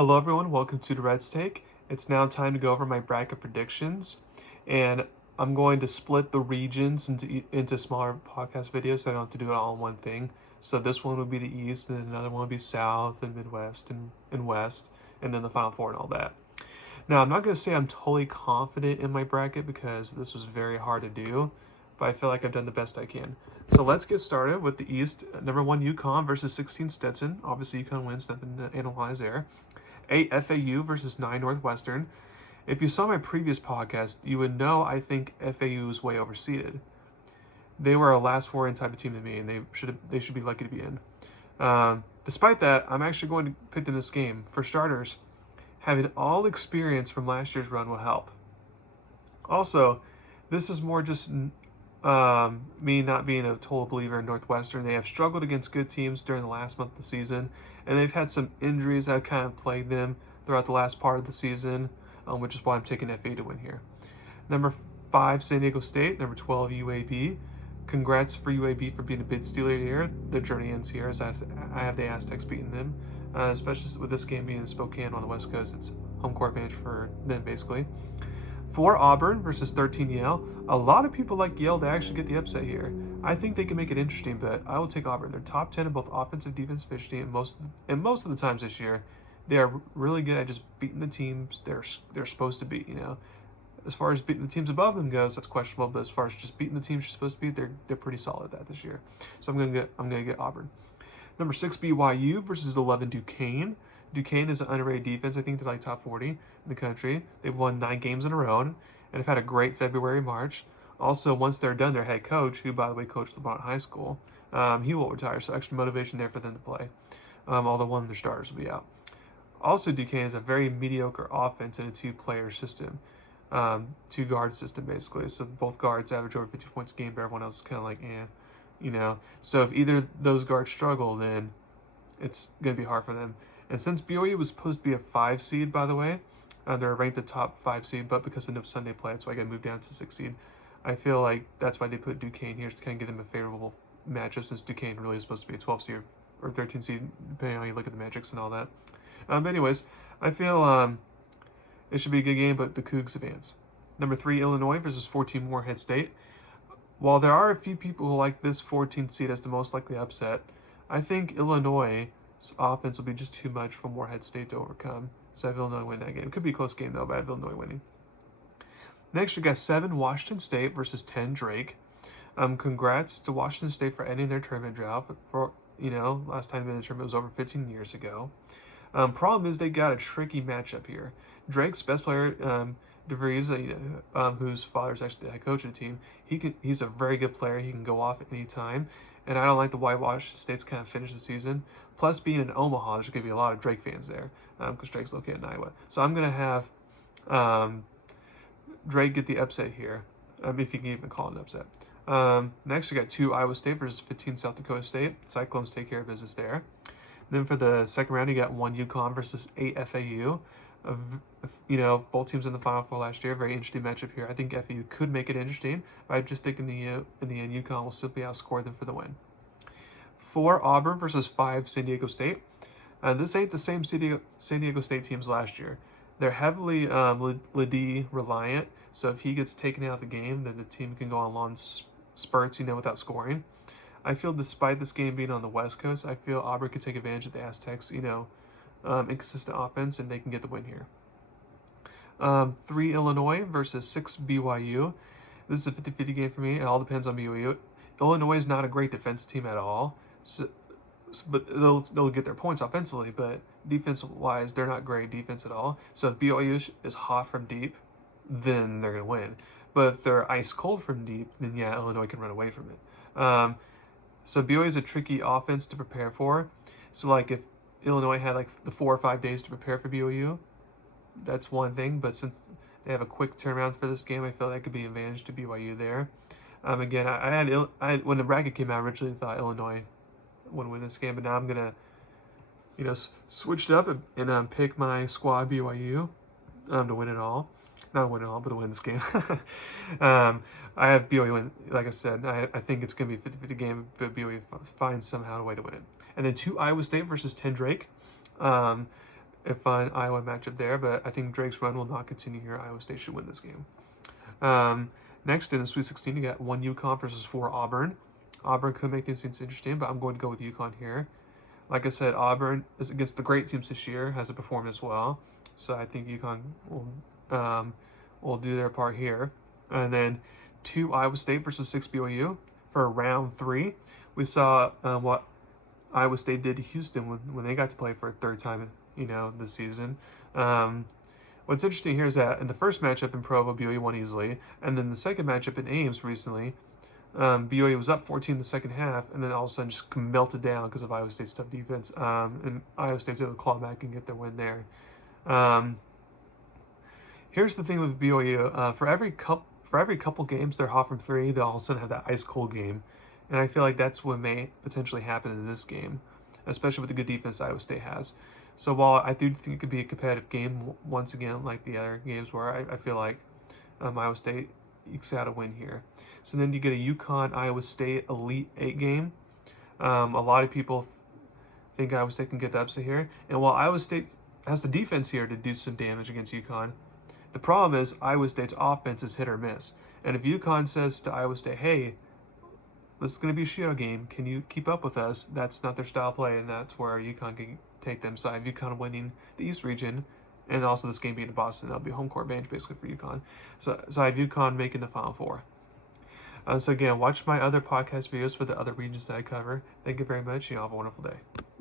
Hello everyone, welcome to Durrett's Take. It's now time to go over my bracket predictions, and I'm going to split the regions into smaller podcast videos so I don't have to do it all in one thing. So this one would be the East, and another one would be South and Midwest and West, and then the Final Four and all that. Now I'm not going to say I'm totally confident in my bracket because this was very hard to do, but I feel like I've done the best I can. So let's get started with the East. Number 1 UConn versus 16 Stetson. Obviously UConn wins, nothing to analyze there. 8 FAU versus 9 Northwestern. If you saw my previous podcast, you would know I think FAU is way overseeded. They were a last four in type of team to me, and they should be lucky to be in. Despite that, I'm actually going to pick them this game. For starters, having all experience from last year's run will help. Also, this is more just me not being a total believer in Northwestern. They have struggled against good teams during the last month of the season, and they've had some injuries that have kind of plagued them throughout the last part of the season, which is why I'm taking FA to win here. Number 5, San Diego State. Number 12, UAB. Congrats for UAB for being a bid stealer here. The journey ends here as I have the Aztecs beating them, especially with this game being in Spokane on the West Coast. It's home court advantage for them, basically. 4 Auburn versus 13 Yale. A lot of people like Yale to actually get the upset here. I think they can make it interesting, but I will take Auburn. They're top 10 in both offensive and defensive efficiency, and most of the times this year, they are really good at just beating the teams they're supposed to beat. As far as beating the teams above them goes, that's questionable. But as far as just beating the teams you're supposed to beat, they're pretty solid at that this year. So I'm gonna get Auburn. Number 6 BYU versus 11 Duquesne. Duquesne is an underrated defense. I think they're like top 40 in the country. They've won 9 games in a row and have had a great February, March. Also, once they're done, their head coach, who by the way coached LeBron High School, he will retire. So extra motivation there for them to play. Although one of their starters will be out. Also, Duquesne is a very mediocre offense in a two-player system, two-guard system basically. So both guards average over 50 points a game, but everyone else is kind of like, So if either of those guards struggle, then it's going to be hard for them. And since BYU was supposed to be a 5 seed, by the way, they're ranked the top 5 seed, but because of no Sunday play, that's why I got moved down to 6 seed. I feel like that's why they put Duquesne here to kind of give them a favorable matchup, since Duquesne really is supposed to be a 12 seed or 13 seed, depending on how you look at the metrics and all that. But anyways, I feel it should be a good game, but the Cougs advance. Number 3, Illinois versus 14 Morehead State. While there are a few people who like this 14th seed as the most likely upset, I think Illinois' offense will be just too much for Morehead State to overcome. So I have Illinois win that game. It could be a close game though, but I have Illinois winning. Next, we got 7 Washington State versus 10 Drake. Congrats to Washington State for ending their tournament drought. Last time they did the tournament was over 15 years ago. Problem is they got a tricky matchup here. Drake's best player, DeVries, whose father is actually the head coach of the team, he's a very good player. He can go off at any time. And I don't like the way Washington State's kind of finished the season. Plus, being in Omaha, there's going to be a lot of Drake fans there because Drake's located in Iowa. So I'm going to have Drake get the upset here, if you can even call it an upset. Next, we got 2 Iowa State versus 15 South Dakota State. Cyclones take care of business there. Then for the second round, you got 1 UConn versus 8 FAU. Both teams in the Final Four last year. Very interesting matchup here. I think FAU could make it interesting, but I just think in the end, UConn will simply outscore them for the win. 4 Auburn versus 5 San Diego State. This ain't the same San Diego State teams last year. They're heavily Ledee reliant, so if he gets taken out of the game, then the team can go on long spurts, without scoring. I feel despite this game being on the West Coast, I feel Auburn could take advantage of the Aztecs, inconsistent offense, and they can get the win here. 3 Illinois versus 6 BYU. This is a 50-50 game for me. It all depends on BYU. Illinois is not a great defensive team at all, but they'll get their points offensively, but defensive-wise, they're not great defense at all. So if BYU is hot from deep, then they're going to win. But if they're ice-cold from deep, then yeah, Illinois can run away from it. So BYU is a tricky offense to prepare for. So like if Illinois had like the 4 or 5 days to prepare for BYU, that's one thing. But since they have a quick turnaround for this game, I feel that could be an advantage to BYU there. Again, I had when the bracket came out, I originally thought Illinois would win this game, but now I'm gonna, switch it up and pick my squad BYU to win it all. Not win it all, but to win this game. I have BYU win. Like I said, I think it's going to be a 50-50 game, but BYU finds somehow a way to win it. And then 2 Iowa State versus 10 Drake. a fun Iowa matchup there, but I think Drake's run will not continue here. Iowa State should win this game. Next in the Sweet 16, you got 1 UConn versus 4 Auburn. Auburn could make these things interesting, but I'm going to go with UConn here. Like I said, Auburn is against the great teams this year, hasn't performed as well. So I think UConn will do their part here. And then 2 Iowa State versus 6 BYU for round 3. We saw what Iowa State did to Houston when they got to play for a third time, this season. What's interesting here is that in the first matchup in Provo, BYU won easily, and then the second matchup in Ames recently, BYU was up 14 in the second half, and then all of a sudden just melted down because of Iowa State's tough defense. And Iowa State's able to claw back and get their win there. Here's the thing with BYU: for every couple games they're hot from 3, they all of a sudden have that ice cold game, and I feel like that's what may potentially happen in this game, especially with the good defense Iowa State has. So while I do think it could be a competitive game once again, like the other games were, I feel like Iowa State ekes out a win here. So then you get a UConn Iowa State Elite 8 game. A lot of people think Iowa State can get the upset here, and while Iowa State has the defense here to do some damage against UConn, the problem is Iowa State's offense is hit or miss. And if UConn says to Iowa State, hey, this is going to be a shootout game, can you keep up with us? That's not their style play, and that's where UConn can take them. So I have UConn winning the East region, and also this game being in Boston, that'll be home court advantage basically for UConn. So I have UConn making the Final Four. So again, watch my other podcast videos for the other regions that I cover. Thank you very much. You all have a wonderful day.